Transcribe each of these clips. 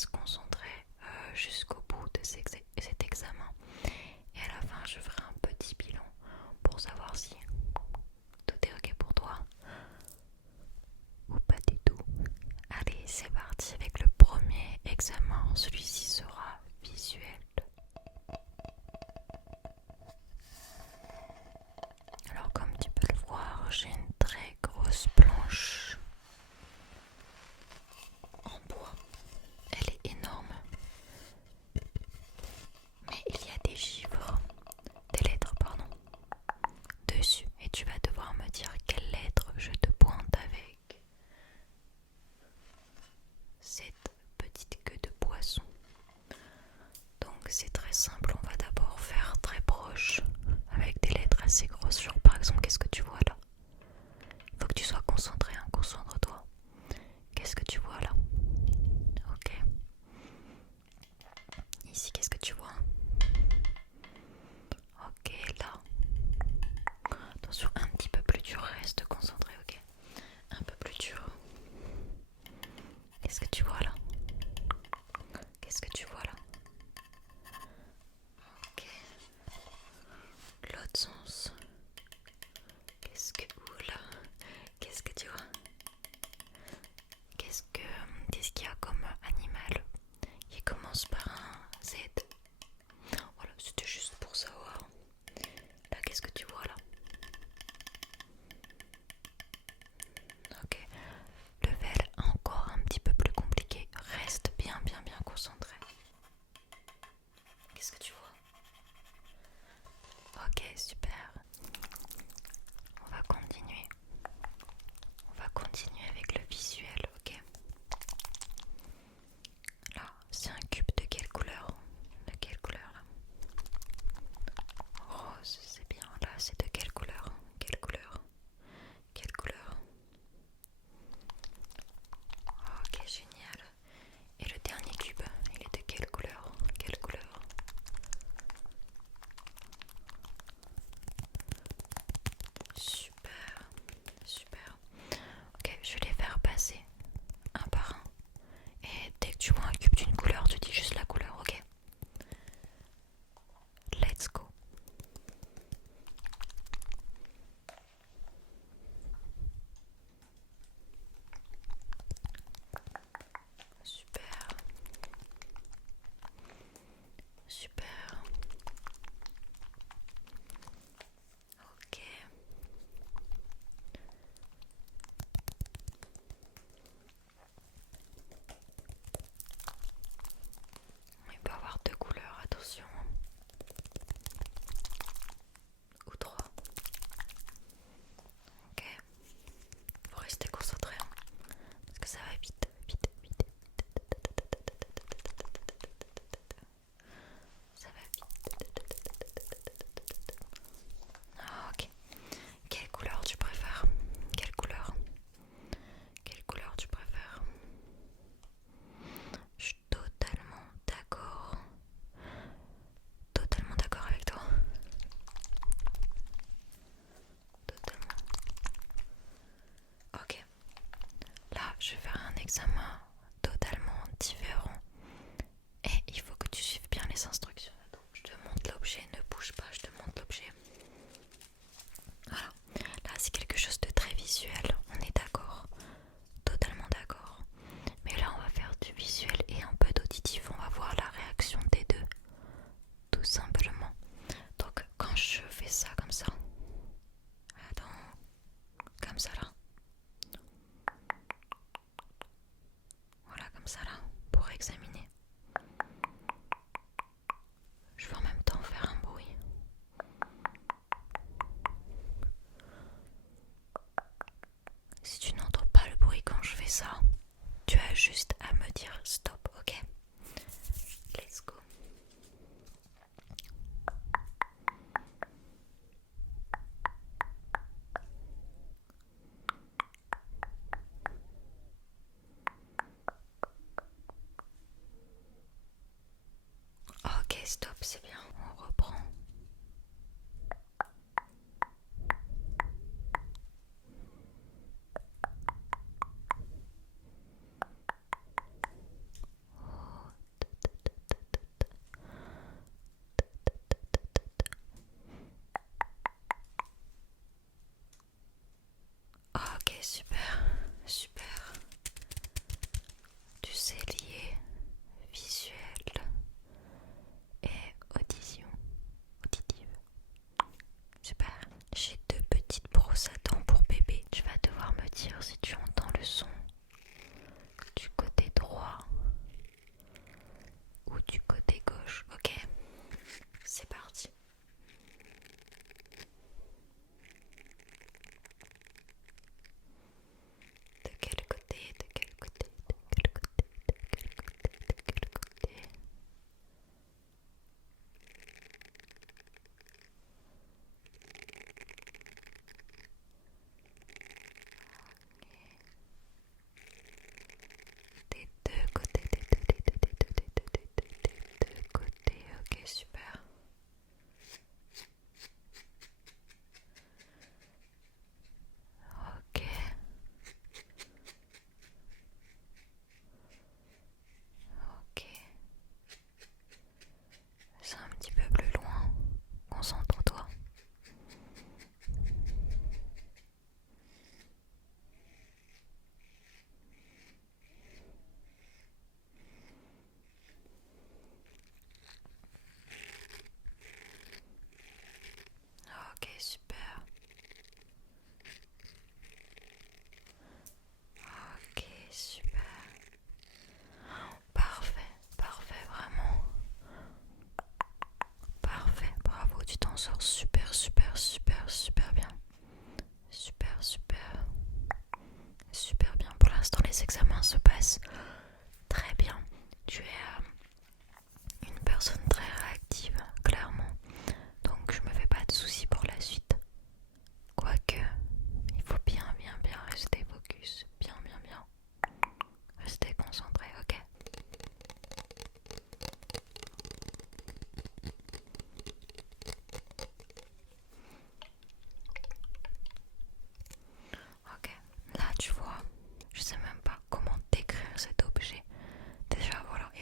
se concentrer jusqu'au bout de cet examen. Et à la fin, je ferai un petit bilan pour savoir si tout est ok pour toi ou pas du tout. Allez, c'est parti avec le premier examen. Celui-ci sera visuel. Alors comme tu peux le voir, j'ai une très grosse planche en bois. Elle est énorme. Mais il y a des lettres dessus. Et tu vas devoir me dire quelle lettre je te pointe avec cette petite queue de poisson. Donc c'est très simple, on va d'abord faire très proche avec des lettres assez grosses. Genre par exemple, qu'est-ce que tu vois là? Il faut que tu sois concentré, hein. Concentre-toi. Qu'est-ce que tu vois là? Ok. Ici, qu'est-ce que tu vois? Ok, là. Attention, un petit peu plus dur, reste concentré, ok? Un peu plus dur. Qu'est-ce que tu vois là? Qu'est-ce que tu vois là? Ok. L'autre sens. Oula. Qu'est-ce que tu vois? Qu'est-ce qu'il y a comme animal qui commence par un Z? Voilà, c'était juste pour savoir. Là, qu'est-ce que tu vois là? Ok. Level encore un petit peu plus compliqué. Reste bien concentré. Qu'est-ce que tu vois? Ok, super. On va continuer. On va continuer avec le visuel, ok? Là, c'est un cube de quelle couleur? De quelle couleur là? Rose, c'est bien. Là, c'est de quelle couleur? Quelle couleur? Quelle couleur? Ok, génial. Et le dernier cube, il est de quelle couleur? Quelle couleur? Super, super. Ok, je vais les faire passer un par un. Et dès que tu vois un cube d'une couleur, tu dis juste la couleur, ok? Let's go. Super. Super. Ok. Il peut y avoir deux couleurs, attention. Ou trois. Ok. Faut rester concentré, hein, parce que ça va vite. Ça va vite. Ah, ok. Quelle couleur tu préfères? Quelle couleur? Quelle couleur tu préfères? Je suis totalement d'accord. Totalement d'accord avec toi. Totalement. Ok. Là, je vais faire un examen totalement différent. Et il faut que tu suives bien les instructions. Attends, je te montre l'objet, ne bouge pas, je te montre l'objet. Voilà. Là, c'est quelque chose de très visuel, on est d'accord. Totalement d'accord. Mais là, on va faire du visuel et un peu d'auditif. On va voir la réaction des deux. Tout simplement. Donc, quand je fais ça comme ça. Attends. Comme ça là. Voilà, comme ça là. Pour examiner. Je vais en même temps faire un bruit. Si tu n'entends pas le bruit quand je fais ça, tu as juste à me dire stop, ok? Let's go. Ok, stop, c'est bien. On reprend.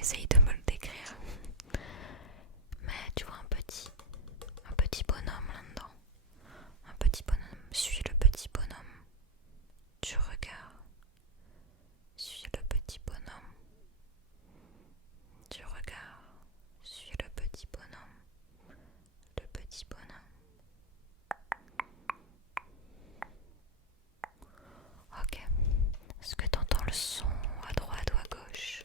essaye de me le décrire. Mais tu vois un petit bonhomme là-dedans. Un petit bonhomme. Suis le petit bonhomme. Tu regardes. Suis le petit bonhomme. Tu regardes. Suis le petit bonhomme. Le petit bonhomme. Ok. Est-ce que tu entends le son à droite ou à gauche?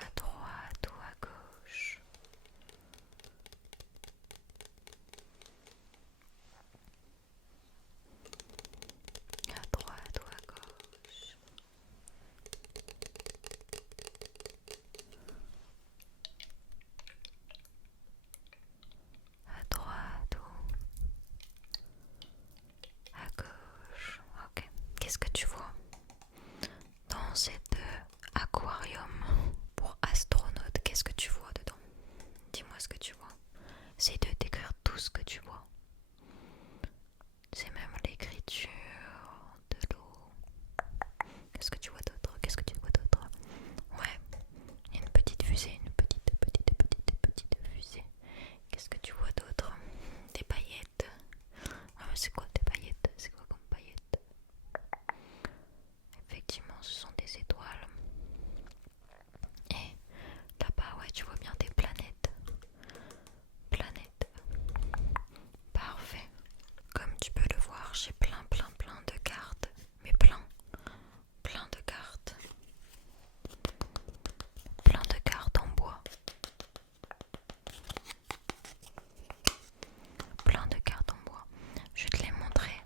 À droite ou à gauche? À droite ou à gauche? À droite ou à gauche? Ok. Qu'est-ce que tu vois dans cet aquarium pour astronautes? Qu'est-ce que tu vois dedans? Dis-moi ce que tu vois. Essaye de décrire tout ce que tu vois. C'est même l'écriture de l'eau. Qu'est-ce que tu vois d'autre? Qu'est-ce que tu vois d'autre? Ouais, il y a une petite fusée, une petite fusée. Qu'est-ce que tu vois d'autre? Des paillettes. Ah, mais c'est quoi des paillettes? C'est quoi comme paillettes? Effectivement, ce sont des étoiles. Et là-bas, ouais, tu vois bien des planètes. Planètes. Parfait. Comme tu peux le voir, j'ai plein de cartes. Mais plein de cartes. Plein de cartes en bois. Plein de cartes en bois. Je vais te les montrer.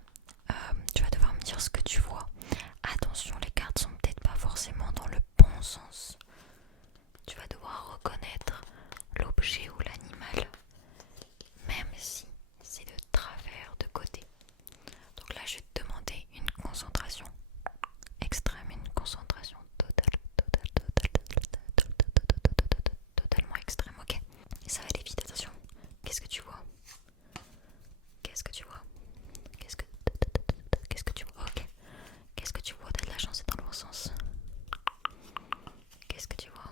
Tu vas devoir me dire ce que tu vois. Attention, les cartes sont peut-être pas forcément dans le bon sens. Tu vas devoir reconnaître l'objet ou l'animal, même si c'est de travers, de côté. Donc là, je vais te demander une concentration extrême, une concentration totalement extrême, ok? Et ça va aller vite, attention. Qu'est-ce que tu vois? Qu'est-ce que tu vois? Qu'est-ce que tu vois? Ok. Qu'est-ce que tu vois? T'as de la chance, c'est dans le bon sens. Qu'est-ce que tu vois?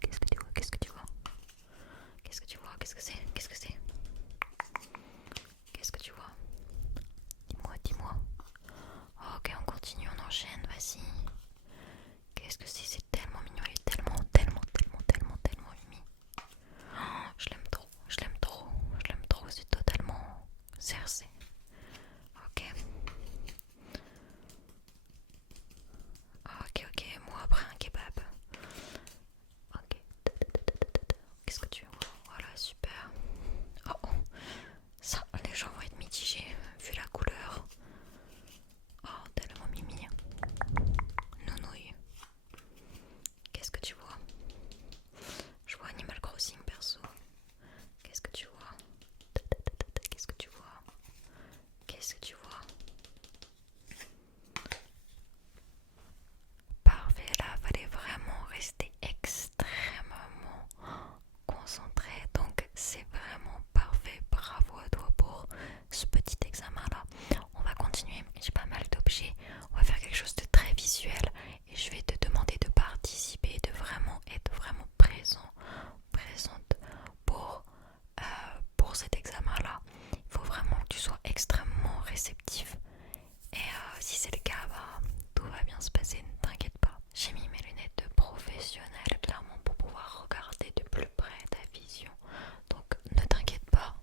Qu'est-ce que tu vois? Qu'est-ce que tu vois? Qu'est-ce que tu vois? Qu'est-ce que c'est? Qu'est-ce que c'est? Qu'est-ce que tu vois? Dis-moi. Ok, on continue, on enchaîne, vas-y. Qu'est-ce que c'est? C'est tellement mignon, il est tellement humide. Oh, je l'aime trop, c'est totalement cercé. Ok. Ok, moi après un kebab. Ok. Qu'est-ce que tu vois? Voilà, super. Oh, ça, les gens vont être mitigés vu la couleur. Oh, tellement mimi. Nounouille. Qu'est-ce que tu vois? Je vois Animal Crossing perso. Qu'est-ce que tu vois? Qu'est-ce que tu vois? Qu'est-ce que tu vois? Parfait, là, fallait vraiment rester extrêmement concentré. Donc, c'est vraiment parfait. Bravo à toi pour ce petit examen-là. On va continuer. J'ai pas mal d'objets. On va faire quelque chose de très visuel. Et je vais te demander de participer, de vraiment être vraiment présente pour cet examen-là. Il faut vraiment que tu sois extrêmement réceptif. Et si c'est le cas, bah, tout va bien se passer, ne t'inquiète pas. J'ai mis mes lunettes de professionnel clairement pour pouvoir regarder de plus près ta vision. Donc ne t'inquiète pas,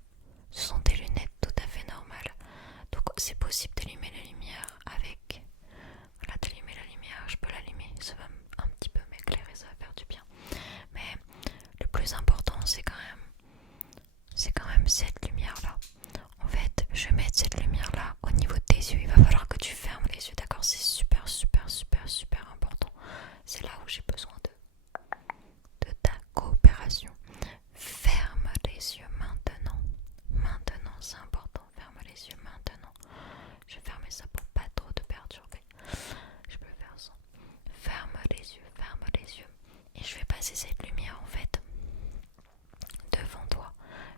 ce sont des lunettes tout à fait normales. Donc c'est possible d'allumer la lumière avec... Voilà, d'allumer la lumière, je peux l'allumer, ça va un petit peu m'éclairer, ça va faire du bien. Mais le plus important c'est quand même cette lumière-là. En fait, je vais mettre cette lumière-là au niveau de tes yeux. Il va falloir que tu fermes les yeux, d'accord? C'est super important. C'est là où j'ai besoin de ta coopération. Ferme les yeux maintenant. Maintenant, c'est important. Ferme les yeux maintenant. Je vais fermer ça pour pas trop te perturber. Je peux faire ça. Ferme les yeux. Et je vais passer cette lumière en fait devant toi.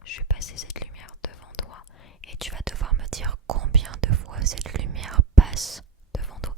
Je vais passer cette lumière devant toi et tu vas devoir me dire combien de fois cette lumière passe devant toi.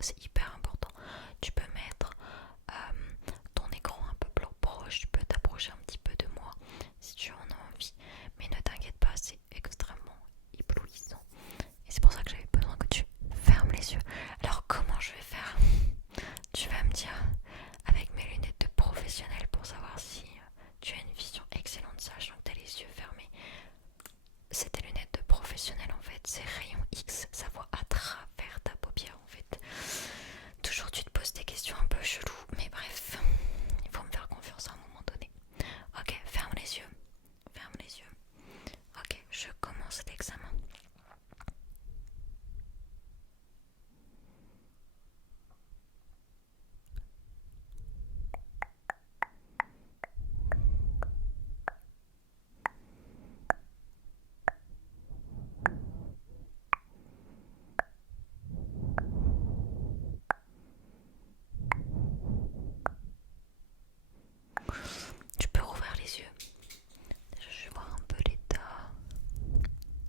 sont un peu chelous, mais bref, il faut me faire confiance à un moment donné. Ok, ferme les yeux. Ferme les yeux. Ok, je commence l'examen. Tu peux rouvrir les yeux. Déjà, je vais voir un peu l'état.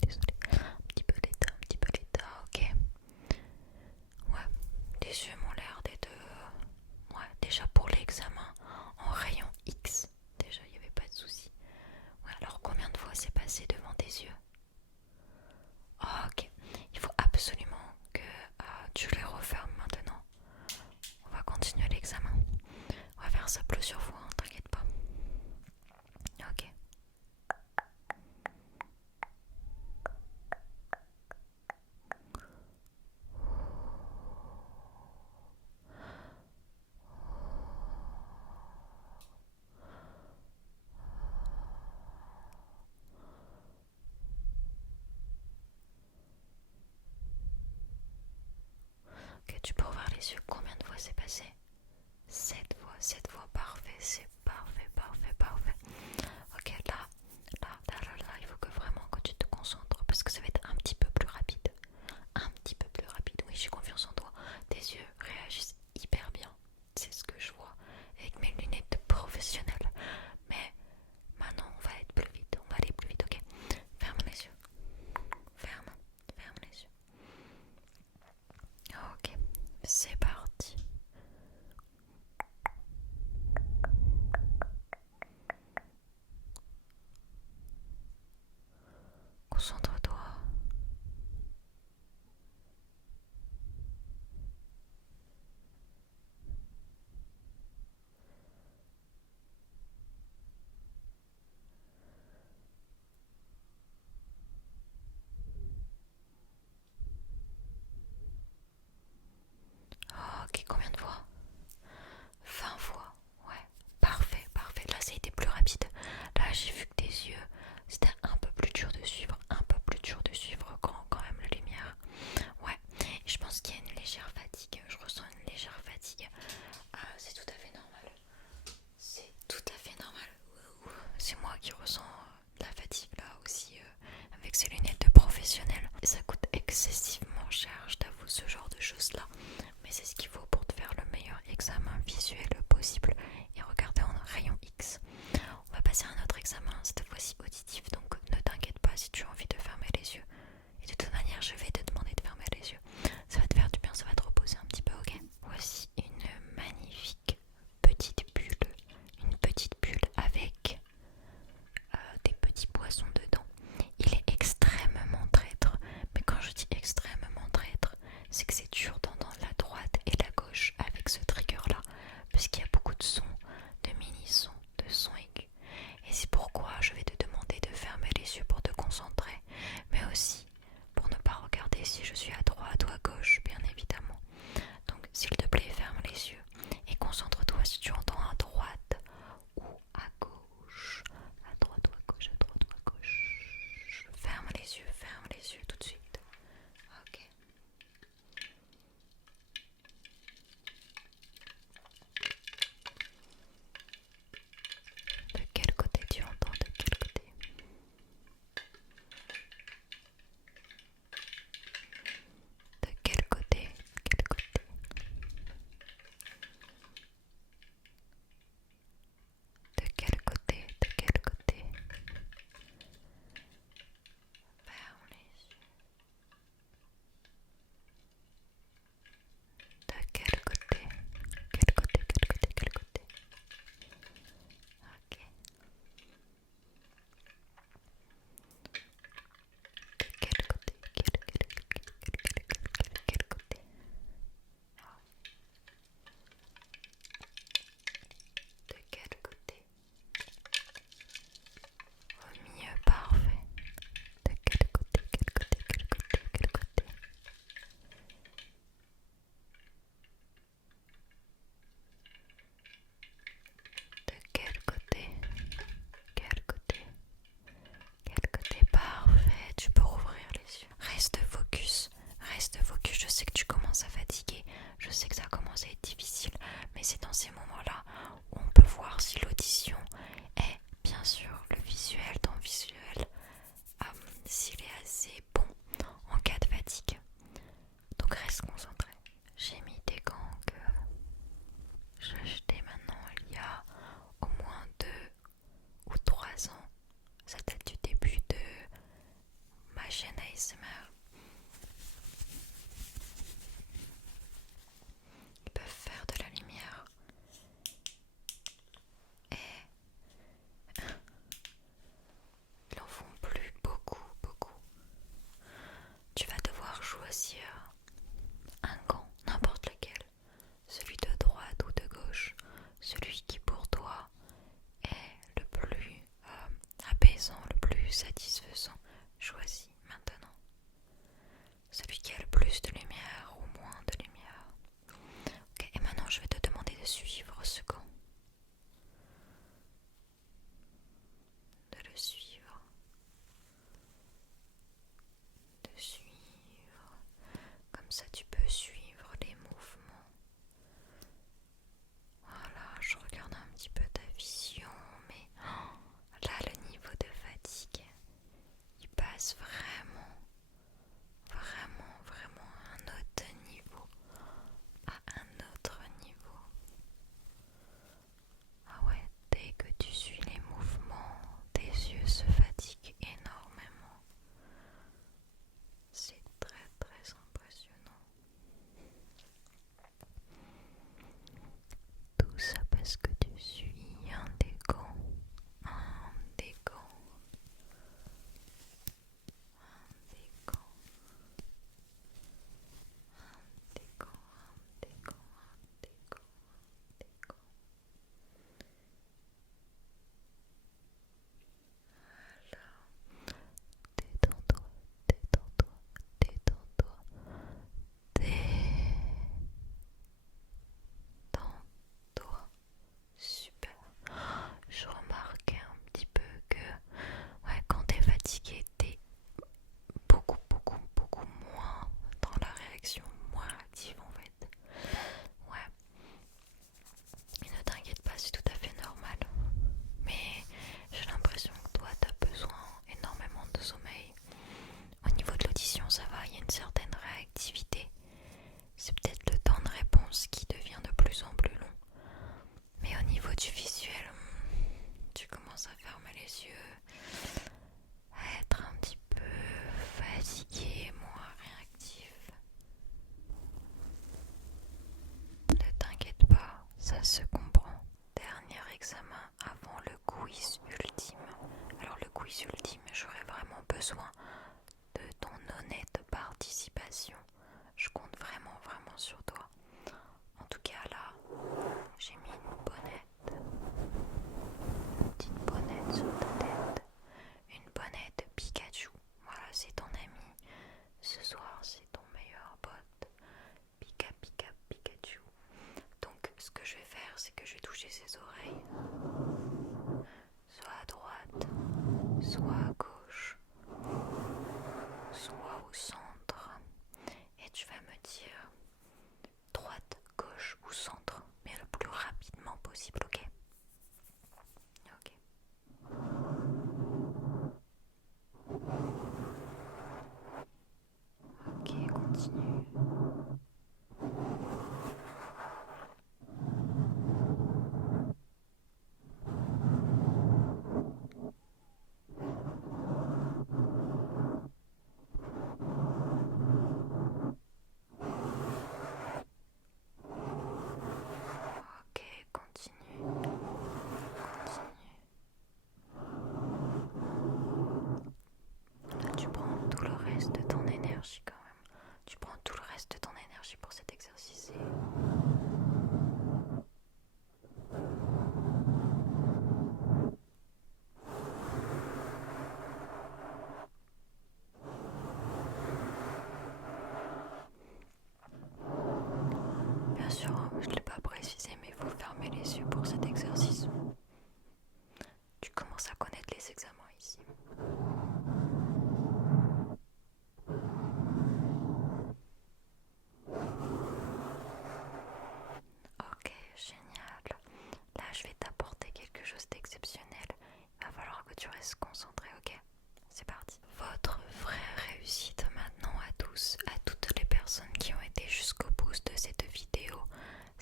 Désolée. Un petit peu l'état, ok. Ouais, les yeux m'ont l'air d'être... Ouais, déjà pour l'examen, en rayon X. Déjà, il n'y avait pas de souci. Ouais, alors combien de fois c'est passé devant tes yeux? Oh, ok. Il faut absolument que tu les refermes maintenant. On va continuer l'examen. On va faire ça plusieurs fois, hein, t'inquiète pas. Ok. Ok, tu peux ouvrir les yeux. Combien de fois c'est passé? 7 fois, parfait, c'est parfait, parfait, parfait. Ok, là, il faut que vraiment que tu te concentres parce que ça va être un petit peu plus rapide. Un petit peu plus rapide, oui, j'ai confiance en toi. Tes yeux réagissent hyper bien, c'est ce que je vois avec mes lunettes professionnelles. Mais maintenant, on va être plus vite, on va aller plus vite, ok? Ferme les yeux, ferme les yeux. Ok, c'est parti. Concentre-toi. Ok, combien de fois? 20 fois. Ouais, parfait, parfait. Là, ça a été plus rapide. Là, j'ai vu que tes yeux, c'était un peu plus dur de suivre, quand même la lumière. Ouais, et je pense qu'il y a une légère fatigue. Je ressens une légère fatigue. C'est tout à fait normal. C'est tout à fait normal. C'est moi qui ressens la fatigue là aussi avec ces lunettes de professionnel. Et ça coûte excessivement cher, je t'avoue, ce genre de choses là. Mais c'est ce qu'il faut pour te faire le meilleur examen visuel possible et regarder en rayon X. On va passer à un autre examen, cette fois-ci auditif, donc ne t'inquiète pas si tu as envie de fermer les yeux. Et de toute manière, je vais te demander de fermer les yeux. Ça va te faire du bien, ça va te reposer un petit peu, ok? Voici une magnifique petite bulle avec des petits poissons dedans. Il est extrêmement Je sais que ça commence à être difficile, mais c'est dans ces moments-là où on peut voir si l'audition est bien sûr le visuel, ton visuel, s'il est assez bon en cas de fatigue. Donc reste concentré. J'ai mis des gants que j'ai achetés maintenant il y a au moins 2 ou 3 ans. Ça date du début de ma chaîne ASMR. Ils peuvent faire de la lumière et ils en font plus beaucoup. Tu vas devoir choisir un gant, n'importe lequel, celui de droite ou de gauche, celui qui pour toi est le plus apaisant, le plus satisfaisant. Choisis maintenant. Celui qui a le plus de lumière ou moins de lumière. Ok, et maintenant je vais te demander de suivre ce gant. De le suivre. De suivre. Comme ça tu peux suivre les mouvements. Voilà, je regarde un petit peu ta vision, mais là le niveau de fatigue, il passe vraiment à un autre niveau. Ah ouais, dès que tu suis les mouvements, tes yeux se fatiguent énormément. C'est très impressionnant. Tout ça parce que tu suis un des gants, un des gants, un des gants, un des gants, un des gants, un des gants, un des gants. Détends-toi, détends-toi, détends-toi, détends-toi. Super. Je remarquais un petit peu que ouais, quand t'es fatigué, t'es beaucoup moins dans la réaction, moins active en fait. Ouais. Et ne t'inquiète pas, c'est tout à fait normal. Mais j'ai l'impression que toi, t'as besoin énormément de sommeil. Au niveau de l'audition, ça va, il y a une certaine réactivité. C'est peut-être le temps de réponse qui devient de plus en plus long. Mais au niveau du visuel, tu commences à fermer les yeux, à être un petit peu fatigué, moins réactif. Ne t'inquiète pas, ça se comprend. Dernier examen avant le quiz ultime. Alors le quiz ultime, j'aurais vraiment besoin de ton honnête participation. Je compte vraiment sur toi. En tout cas là, j'ai mis une petite bonnette sur ta tête. Une bonnette Pikachu. Voilà, c'est ton ami. Ce soir, c'est ton meilleur pote. Pikachu. Donc, ce que je vais faire, c'est que je vais toucher ses oreilles. Soit à droite, soit à gauche, soit au centre. Et tu vas me dire droite, gauche ou centre, mais le plus rapidement possible, ok? Ok. Ok, continue.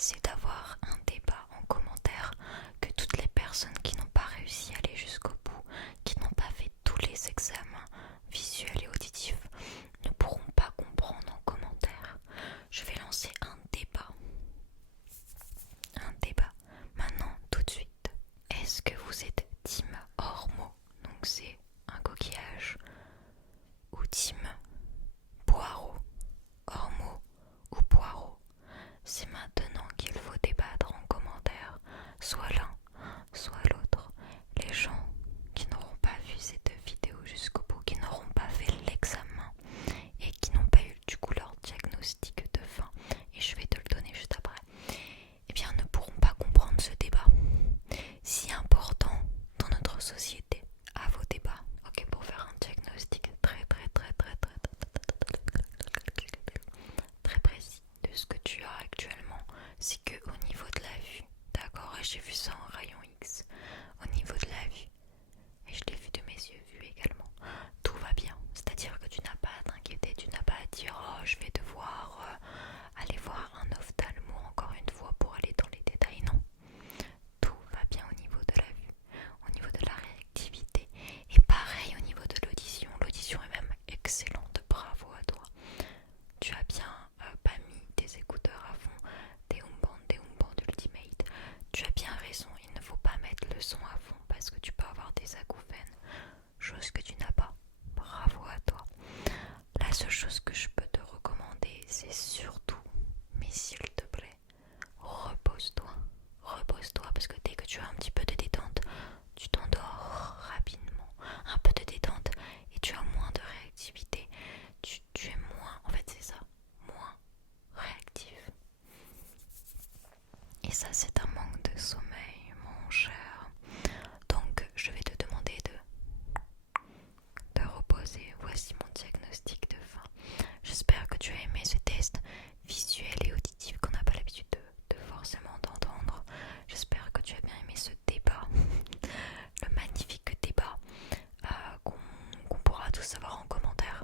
c'est d'avoir un débat en commentaire, que toutes les personnes qui n'ont pas réussi à aller jusqu'au bout, qui n'ont pas fait tous les examens visuels et auditifs, ne pourront pas comprendre en commentaire. Je vais lancer un débat. Un débat. Maintenant, tout de suite. Est-ce que vous êtes team ormeau, donc c'est un coquillage, ou team poireau, ormeau ou poireau? C'est maintenant qu'il faut débattre en commentaire, soit l'un, soit l'autre. Les gens qui n'auront pas vu cette vidéo jusqu'au bout, qui n'auront pas fait l'examen et qui n'ont pas eu du coup leur diagnostic de fin, et je vais te le donner juste après, eh bien ne pourront pas comprendre ce débat si important dans notre société. À vos débats, ok, pour faire un diagnostic très précis de ce que tu as actuellement, c'est que au niveau de la vue, d'accord, et j'ai vu ça en rayon X, au niveau de la vue, et je l'ai vu de mes yeux vus également, tout va bien. C'est-à-dire que tu n'as pas à t'inquiéter, tu n'as pas à dire oh je vais devoir aller voir un ophtalmo encore une fois pour aller dans les détails. Non, tout va bien au niveau de la vue, au niveau de la réactivité, et pareil au niveau de l'audition. L'audition est même excellente, bravo à toi. Tu as bien pas mis tes écouteurs à fond, des Homeband Ultimate. Tu as bien raison, il ne faut pas mettre le son à fond parce que tu peux avoir des acouphènes, chose que tu n'as pas. Bravo à toi. La seule chose que je peux te recommander, c'est surtout, mais s'il te plaît, repose-toi. Repose-toi parce que dès que tu as un petit peu de détente, tu t'endors rapidement. Un peu de détente et tu as moins de réactivité. Tu es moins, en fait c'est ça, moins réactif. Et ça c'est un manque de sommeil, mon cher. Donc je vais te demander de reposer. Voici mon diagnostic de fin. J'espère que tu as aimé ce test visuel et auditif qu'on n'a pas l'habitude de forcément d'entendre. J'espère que tu as bien aimé ce débat, le magnifique débat qu'on pourra tous avoir en commentaire.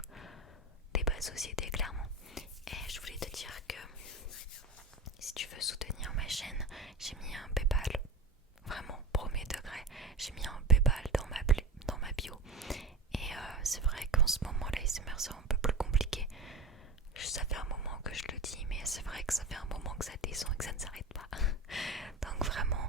Débat de société clairement. Et je voulais te dire que si tu veux soutenir ma chaîne, j'ai mis un PayPal. Vraiment, premier degré, j'ai mis un PayPal dans ma bio. Et c'est vrai qu'en ce moment là, ASMR c'est un peu plus compliqué. Ça fait un moment que je le dis, mais c'est vrai que ça fait un moment que ça descend et que ça ne s'arrête pas. Donc vraiment,